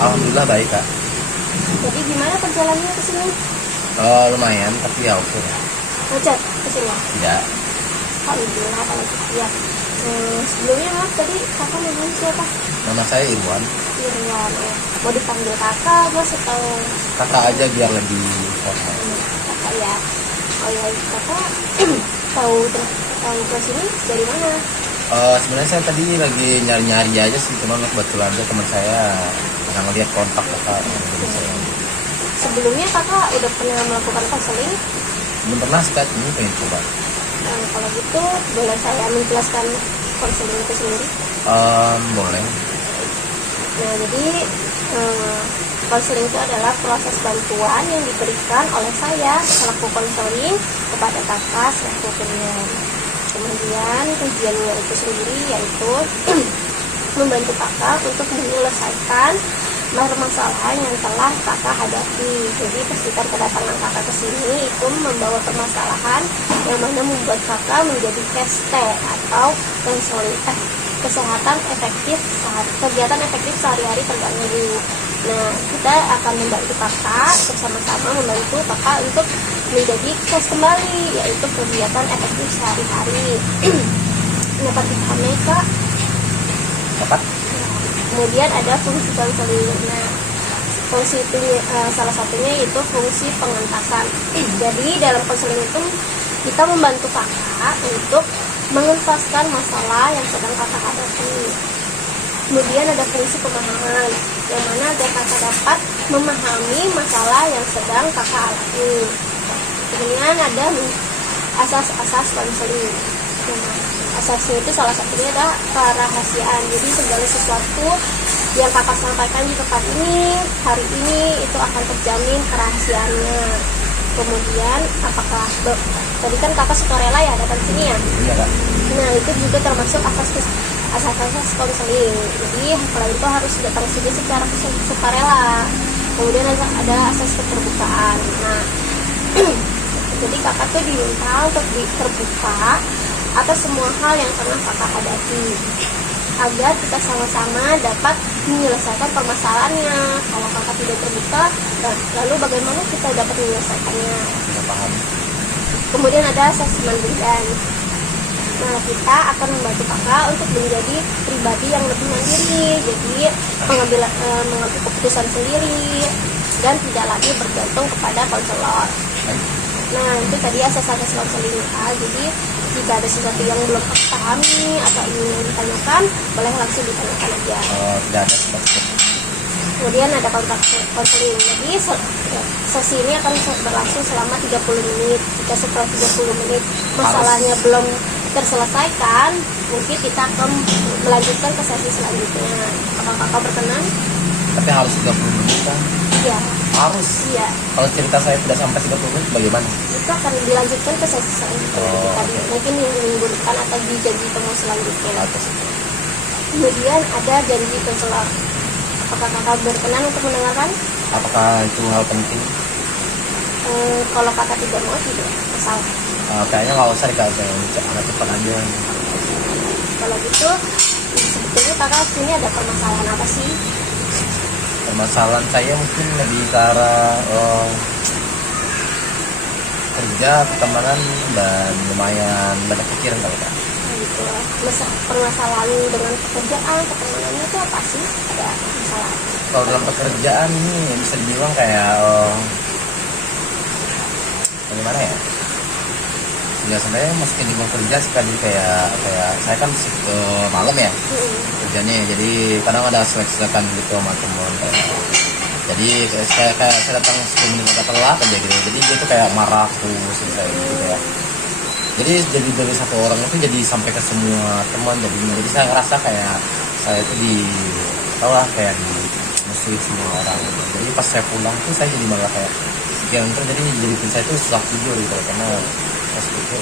Alhamdulillah baik kak. Jadi gimana perjalanannya ke sini? Lumayan tapi ya oke lah. Macet ke sini? Tidak. Alhamdulillah kalau gitu ya. Sebelumnya maaf tadi kakak namanya siapa? Nama saya Irwan. Irwan ya. Mau dipanggil kakak mas atau Kakak aja biar lebih formal. kakak ya? Oh ya kakak tahu ke sini dari mana? Sebenarnya saya tadi lagi nyari-nyari aja sih, cuman kebetulan aja teman saya pernah ngeliat kontak kakak. Jadi saya Sebelumnya kakak udah pernah melakukan konseling? belum pernah sih kak, ini pengen coba. Kalau gitu boleh saya menjelaskan konseling itu sendiri? Boleh. Nah jadi konseling itu adalah proses bantuan yang diberikan oleh saya selaku konseling kepada kakak selaku klien. Kemudian tujuannya itu sendiri yaitu membantu kakak untuk menyelesaikan permasalahan yang telah kakak hadapi. Jadi pastikan kedatangan kakak ke sini itu membawa permasalahan yang mana membuat kakak menjadi KST atau konseling kesehatan efektif kegiatan efektif sehari-hari terganggu. Nah, kita akan membantu kakak bersama-sama membantu kakak untuk menjadi cash kembali, yaitu kegiatan efektif sehari-hari. Dapat dipahami kak? Dapat? Kemudian ada fungsi konseling. Nah, fungsi itu salah satunya yaitu fungsi pengentasan. Jadi dalam konseling itu kita membantu kakak untuk mengentaskan masalah yang sedang kakak hadapi. Kemudian ada fungsi pemahaman, yang mana agar kakak dapat memahami masalah yang sedang kakak alami. Kemudian ada asas-asas konseling. Asasnya itu salah satunya adalah kerahasiaan. Jadi segala sesuatu yang kakak sampaikan di tempat ini hari ini itu akan terjamin kerahasiaannya. Kemudian apakah tadi kan kakak sukarela ya datang sini ya? Iya kak. Nah itu juga termasuk asas konseling. Jadi kalau itu harus datang sini secara sukarela. Kemudian ada asas keterbukaan. Nah jadi kakak tuh diminta untuk terbuka atas semua hal yang pernah kakak hadapi agar kita sama-sama dapat menyelesaikan permasalahannya. Kalau kakak tidak terbuka, lalu bagaimana kita dapat menyelesaikannya? Tidak paham. Kemudian ada asas mandirian. Nah, kita akan membantu kakak untuk menjadi pribadi yang lebih mandiri, jadi mengambil keputusan sendiri dan tidak lagi bergantung kepada konselor. Nah, itu tadi asas-asas konseling. Jadi jika ada sesuatu yang belum pahami atau ingin ditanyakan, boleh langsung ditanyakan aja. Tidak ada seperti itu. Kemudian ada kontak konseling. Jadi sesi ini akan berlangsung selama 30 menit. Jika setelah 30 menit masalahnya belum terselesaikan, mungkin kita akan melanjutkan ke sesi selanjutnya. Apakah kakak berkenan? Tapi harus 30 menit kan? Iya. Harus? Iya. Kalau cerita saya tidak sampai 30 menit bagaimana? Itu akan dilanjutkan ke sesi selanjutnya. Tadi mungkin minggu depan atau di janji temu selanjutnya. Kemudian ada janji konselor. Apakah kakak berkenan untuk mendengarkan? Apakah itu hal penting? Kalau kakak tidak mau, tidak masalah. Kayaknya nggak usah dikasih saya cepat aja. Kalau gitu, sebetulnya kakak sini ada permasalahan apa sih? Permasalahan saya mungkin lebih ke arah kerja, pertemanan, dan lumayan banyak pikiran kali kan. Gitu. Permasalahan dengan pekerjaan, pertemanannya itu apa sih? Ada masalah? Kalau dalam pekerjaan ini bisa dibilang kayak bagaimana ya? Ya sebenarnya meski di kerja sekali kayak saya kan shift malam ya kerjanya, jadi kadang ada selek-selekan gitu sama teman. Jadi kayak saya datang 10 menit agak telat aja gitu, jadi dia tuh kayak marah terus saya gitu ya. Jadi dari satu orang itu jadi sampai ke semua teman, jadi saya ngerasa kayak saya itu kayak di musuh semua orang gitu. Jadi pas saya pulang tuh saya jadi malah kayak sekian terjadi, jadi saya tuh susah tidur gitu karena pas itu.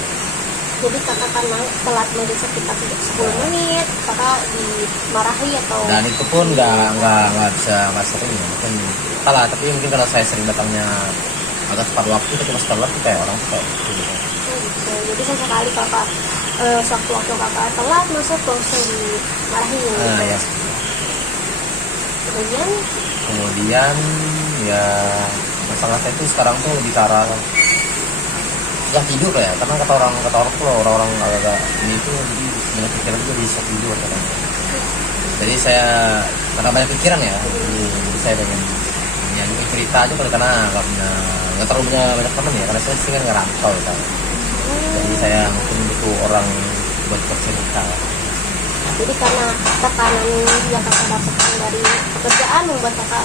Jadi kakak karena telat mungkin sekitar 10 menit, kakak dimarahi atau? Dan itu pun nggak sering ya, mungkin kalah, tapi mungkin kalau saya sering datangnya agak tepat waktu, tapi pas telat tuh kayak orang tuh kayak gitu. Gitu. Jadi sesekali kakak sewaktu kakak telat masuk langsung dimarahi gitu. Ya. Kemudian ya masalah saya tuh sekarang tuh lebih ke arah susah tidur ya, karena kata orang tuh orang-orang agak ini tuh jadi banyak pikiran tuh bisa tidur katanya. Jadi saya karena banyak pikiran ya, jadi saya pengen nyanyi cerita aja kali, karena nggak terlalu banyak teman ya, karena saya sih kan ngerantau ya kan. Jadi saya mungkin butuh orang buat bercerita. Jadi karena tekanan yang kakak dapatkan dari pekerjaan membuat kakak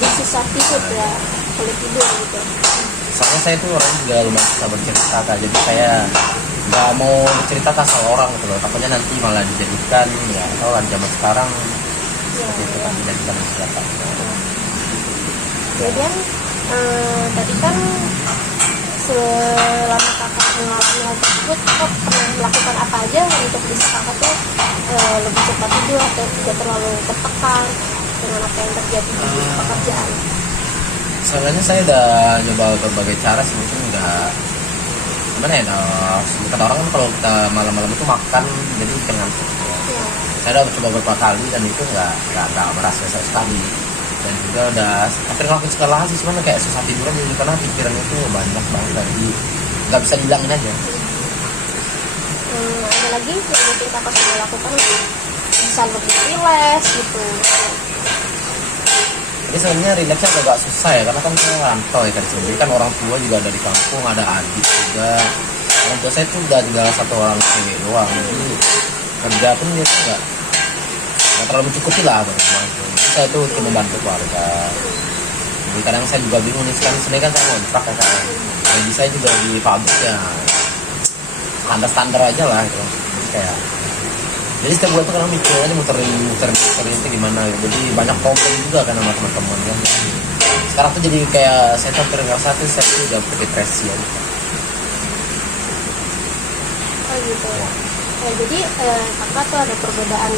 jadi susah tidur ya, sulit tidur gitu. Soalnya saya tuh orang juga lumayan susah bercerita Kak. Jadi saya nggak mau bercerita ke asal orang gitu loh, takutnya nanti malah dijadikan ya, atau kan zaman sekarang seperti itu kan, dijadikan senjata. Kemudian tadi kan selama kakak mengalami hal tersebut, kakak pernah melakukan apa aja untuk bisa kakak tuh lebih cepat tidur atau tidak terlalu tertekan dengan apa yang terjadi di pekerjaan? Soalnya saya udah nyoba berbagai cara sih, mungkin nggak gimana ya, kata orang kan kalau kita malam-malam itu makan jadi bikin ngantuk ya. Saya udah coba beberapa kali dan itu nggak berhasil sama sekali, dan juga udah hampir ngelakuin segala hal sih, cuman kayak susah tiduran jadi karena pikirannya itu banyak banget, jadi nggak bisa dihilangin aja. Ada lagi yang mungkin kakak sudah lakukan untuk bisa lebih relax gitu? Tapi sebenarnya relaxnya agak susah ya, karena kan saya rantau ya kan, jadi kan orang tua juga dari kampung, ada adik juga. Orang tua saya tuh udah tinggal satu orang cewek doang, jadi kerja pun dia tuh nggak terlalu mencukupi lah buat orang tua. Jadi saya tuh cuma membantu keluarga. Jadi kadang saya juga bingung nih, sebenarnya kan saya kontrak ya kan, jadi saya juga di pabrik ya standar aja lah gitu. Jadi kayak setiap bulan tuh kadang mikir aja muterin itu gimana gitu. Jadi banyak problem juga kan sama teman-teman kan. Sekarang tuh jadi kayak saya tuh hampir ngerasa tuh saya tuh udah berdepresi aja. Oh gitu ya. Jadi kakak tuh ada perbedaan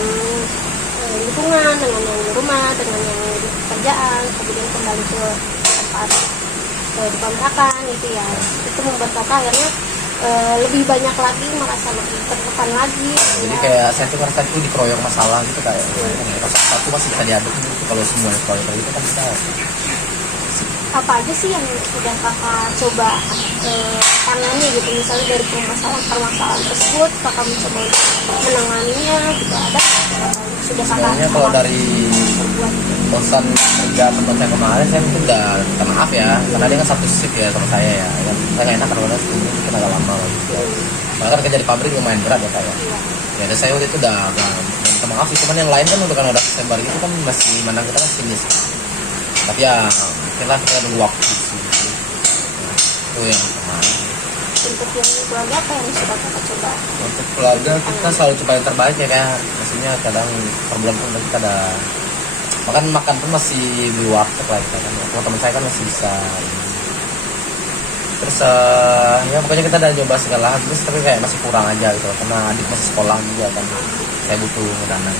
lingkungan dengan yang di rumah, dengan yang di pekerjaan, kemudian kembali ke tempat di kontrakan gitu ya. Itu membuat kakak akhirnya lebih banyak lagi, merasa lebih tertekan lagi. Jadi kayak saya tuh ngerasa tuh dikeroyok masalah gitu kayak. Pas satu masih bisa diaduk gitu, kalau semuanya dikeroyok gitu kan bisa. Apa aja sih yang sudah kakak coba tangani gitu, misalnya dari permasalahan tersebut kakak mencoba menanganinya gitu, ada sudah kakak sebenarnya kalau dari bosan kerja tempat saya kemarin, saya mungkin udah minta maaf ya, karena dia kan satu shift ya sama saya ya, kan saya nggak enak karena sebelumnya mungkin agak lama gitu. Karena kan kerja di pabrik lumayan berat ya kayak. Ya, dan saya waktu itu udah minta maaf sih, cuman yang lain kan udah sebar gitu kan masih mandang kita kan sinis. Tapi ya mungkin lah kita nunggu waktu sih. Itu yang kemarin. Untuk yang keluarga apa yang sudah kakak coba? Untuk keluarga kita selalu coba yang terbaik ya, kayak maksudnya kadang per bulan pun kita ada makan pun masih di warteg lah kita kan. Teman-teman saya kan masih bisa terus ya pokoknya kita udah coba segala hal terus, tapi kayak masih kurang aja gitu karena adik masih sekolah juga kan, saya butuh dana.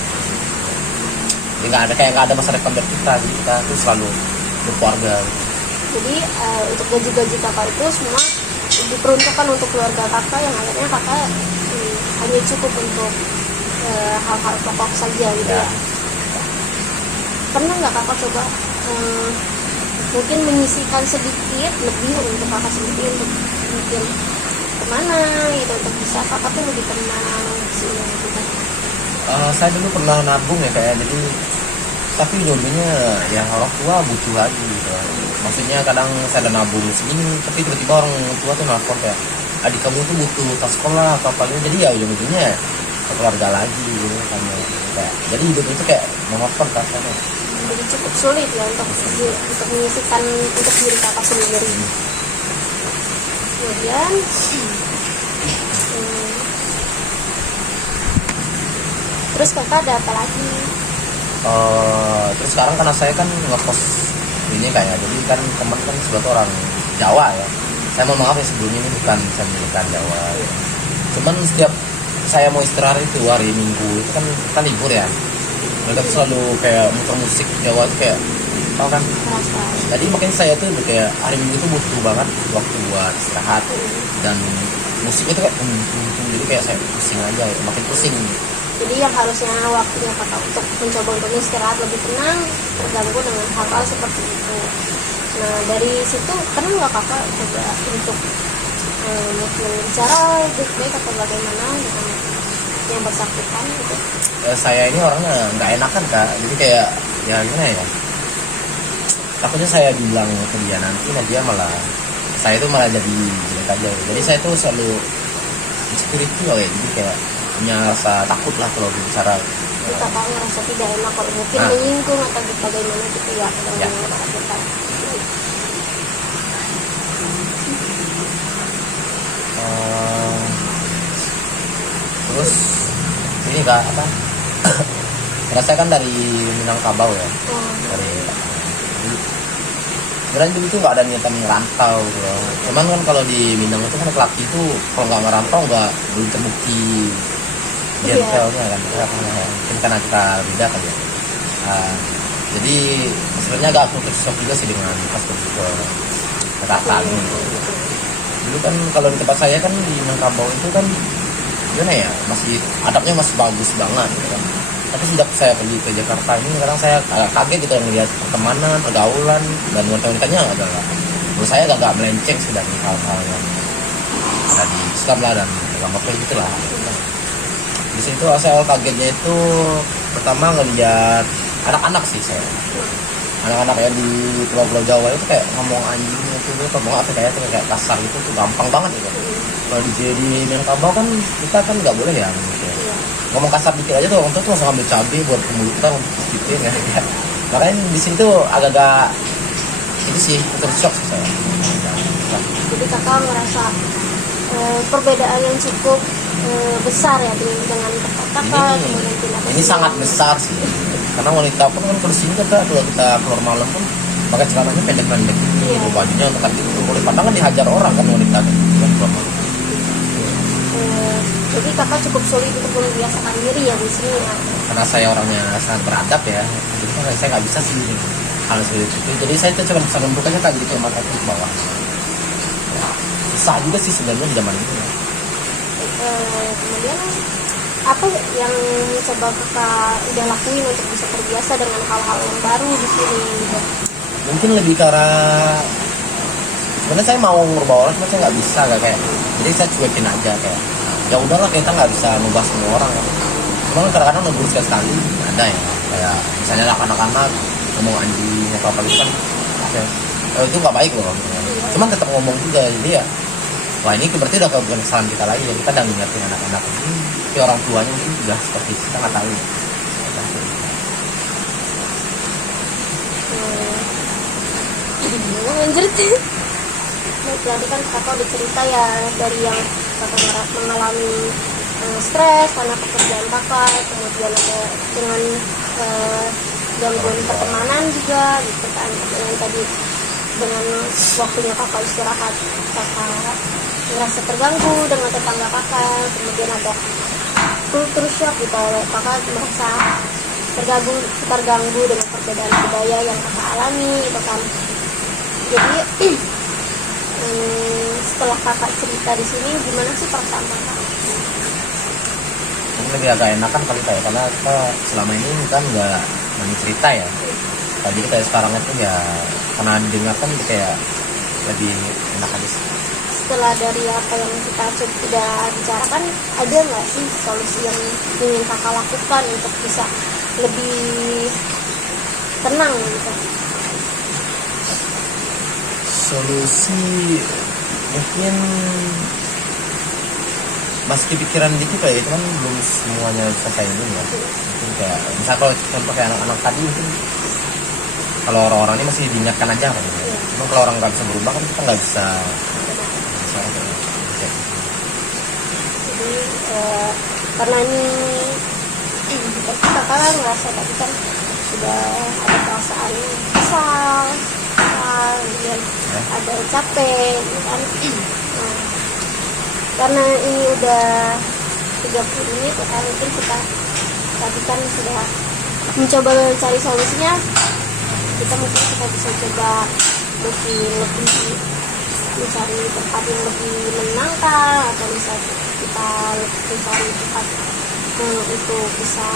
Jadi nggak ada masa depan buat kita, jadi kita tuh selalu berkeluarga gitu. Jadi untuk gaji kakak itu semua diperuntukkan untuk keluarga kakak, yang akhirnya kakak hanya cukup untuk hal-hal pokok saja gitu ya. Pernah nggak kakak coba mungkin menyisihkan sedikit lebih untuk kakak sendiri, untuk mungkin kemana gitu, untuk bisa kakak tuh lebih tenang sih gitu. Saya dulu pernah nabung ya kayak, jadi tapi ujungnya ya orang tua butuh lagi gitu. Maksudnya kadang saya ada nabung segini, tapi tiba-tiba orang tua tuh nelfon kayak, adik kamu tuh butuh tas sekolah apa jadi ya ujung-ujungnya ke keluarga lagi gitu kan. Kayak, jadi hidup itu kayak monoton rasanya. Jadi cukup sulit ya untuk menyisihkan untuk diri kakak sendiri. Kemudian terus kakak ada apa lagi? Terus sekarang karena saya kan ngepost ini kayak, jadi kan teman kan sebagai orang Jawa ya, saya mau maaf ya sebelumnya ini bukan saya bukan Jawa ya. Cuman setiap saya mau istirahat itu hari Minggu itu kan libur ya, mereka tuh selalu kayak muter musik Jawa tuh kayak tau kan. Jadi makanya saya tuh kayak hari Minggu tuh butuh banget waktu buat istirahat, dan musik itu kayak jadi kayak saya pusing aja ya, makin pusing. Jadi yang harusnya waktunya kakak untuk mencoba untuk istirahat lebih tenang terganggu dengan hal-hal seperti itu. Nah dari situ pernah nggak kakak coba untuk mungkin bicara baik-baik atau bagaimana dengan yang bersangkutan gitu? Saya ini orangnya nggak enakan kak, jadi kayak ya gimana ya, takutnya saya bilang ke dia nanti dia malah, saya itu malah jadi jelek aja. Jadi saya tuh selalu spiritual ya, jadi kayak punya rasa takut lah kalau bicara. Jadi kakak ngerasa tidak enak kalau mungkin Nah. menyinggung atau bagaimana gitu ya Ya. dengan kita. Terus ini kak apa? Karena saya kan dari Minangkabau ya, dari sebenarnya dulu tuh nggak ada niatan ngerantau gitu loh. Cuman kan kalau di Minang itu kan pelatih itu kalau nggak ngerantau nggak, belum terbukti gentelnya kan. Mungkin karena kita beda kan ya. Jadi sebenarnya agak putus shock juga sih dengan pas pergi ke Jakarta gitu. Dulu kan kalau di tempat saya kan di Minangkabau itu kan gimana ya, masih adabnya masih bagus banget gitu kan. Tapi sejak saya pergi ke Jakarta ini sekarang saya agak kaget gitu melihat pertemanan, pergaulan, dan wanita-wanitanya menurut saya agak melenceng sudah dari hal-hal yang ada di Islam lah dan agama gitu lah. Di situ saya awal kagetnya itu pertama ngeliat anak-anak sih saya. Anak-anak yang di pulau-pulau Jawa itu kayak ngomong anjingnya itu ngomong apa kayak kasar itu tuh gampang banget gitu. Kalau di Minangkabau kan kita kan nggak boleh ya gitu. Ngomong kasar dikit aja tuh orang tua tuh langsung ambil cabai buat ke mulut kita untuk cicipin ya. Makanya di sini tuh agak-agak itu sih tershock sih saya. Jadi kakak merasa perbedaan yang cukup besar ya dengan tempat kakak kemudian pindah ke Ini sini. sangat besar sih. Karena wanita pun kan kalau sini kan kalau kita keluar malam pun pakai celananya pendek-pendek, Iya. bajunya untuk itu. Kalau di Padang kan dihajar orang kan wanita kan keluar malam. Jadi kakak cukup sulit untuk membiasakan diri ya di sini ya. Karena saya orangnya sangat beradab ya, jadi kan saya nggak bisa sih hal seperti itu. Jadi saya tuh cuma bisa membukanya kan jadi kayak mata ke bawah. Ya, susah juga sih sebenarnya di zaman itu. Kemudian apa yang coba kakak udah lakuin untuk bisa terbiasa dengan hal-hal yang baru di sini gitu? Mungkin lebih karena sebenarnya saya mau merubah orang, cuma saya nggak bisa kayak. Jadi saya cuekin aja kayak. Ya udahlah, kita nggak bisa ngubah semua orang kan. Cuman kadang-kadang negur sekali ada ya, kayak misalnya anak-anak ngomong anjing atau apa gitu kan, itu nggak baik loh. Cuman tetap ngomong juga, jadi ya wah ini berarti udah bukan kesalahan kita lagi ya, kita udah ngingetin anak-anak ini, tapi orang tuanya mungkin udah seperti itu, kita nggak tahu. Anjir. Baik, tadi kan kakak udah cerita ya dari yang kakak mengalami stres karena pekerjaan kakak, kemudian ada dengan gangguan pertemanan juga gitu kan, dengan tadi dengan waktunya kakak istirahat kakak merasa terganggu dengan tetangga kakak, kemudian ada kultur shock gitu, kakak merasa terganggu dengan perbedaan budaya yang kakak alami gitu kan. Jadi setelah kakak cerita di sini gimana sih perasaan kakak? Mungkin lebih agak enakan kali kayak, karena kita selama ini kan nggak cerita ya. Jadi kayak sekarang itu ya karena didengarkan itu kayak lebih enak aja sih. Setelah dari apa yang kita sudah bicarakan, ada nggak sih solusi yang ingin kakak lakukan untuk bisa lebih tenang gitu? Solusi mungkin masih kepikiran dikit kayak itu kan belum semuanya selesai dulu ya. Mungkin kayak misal kalau contoh kayak anak-anak tadi mungkin kalau orang-orang ini masih diingatkan aja kan. Cuma kalau orang nggak bisa berubah kan kita nggak bisa. Jadi karena ini pasti kakak ngerasa tadi kan sudah ada perasaan kesal, kemudian ada capek gitu kan. Nah, karena ini udah 30 menit ya kan, mungkin kita tadi kan sudah mencoba mencari solusinya, kita bisa coba mungkin lebih mencari tempat yang lebih menyenangkan, atau bisa kita mencari tempat untuk bisa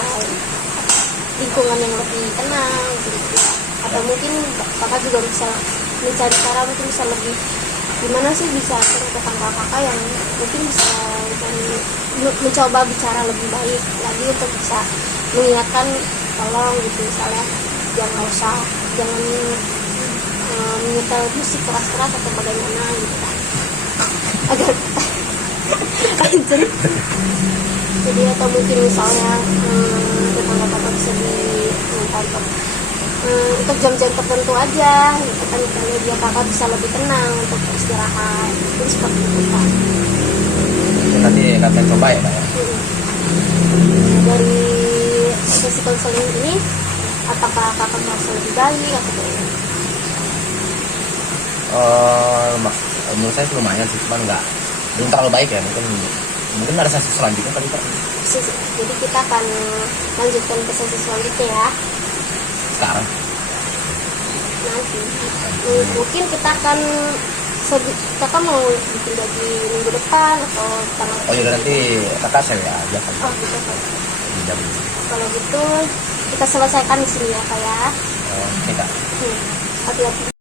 lingkungan yang lebih tenang gitu ya. Atau mungkin kakak juga bisa mencari cara mungkin bisa lebih gimana sih bisa ke kakak yang mungkin bisa mencoba bicara lebih baik lagi untuk bisa mengingatkan tolong gitu misalnya jangan menyetel musik keras-keras atau bagaimana gitu kan agar lanjut. Jadi atau mungkin misalnya tetangga kakak bisa diminta untuk jam-jam tertentu aja gitu kan, misalnya dia kakak bisa lebih tenang untuk istirahat itu seperti itu kan. Nanti akan saya coba ya Pak ya. Dari sesi konseling ini apakah kakak merasa lebih baik atau bagaimana? Menurut saya lumayan sih, cuman belum terlalu baik ya, mungkin ada sesi selanjutnya kali Pak. Jadi kita akan lanjutkan ke sesi selanjutnya ya Sekarang nanti. Mungkin kita akan kakak mau bikin lagi minggu depan atau tanggal. oh iya nanti kakak saya aja kan. Oh gitu Pak. Di jam Kalau gitu kita selesaikan di sini ya Kak ya. ini Kak. Hati-hati.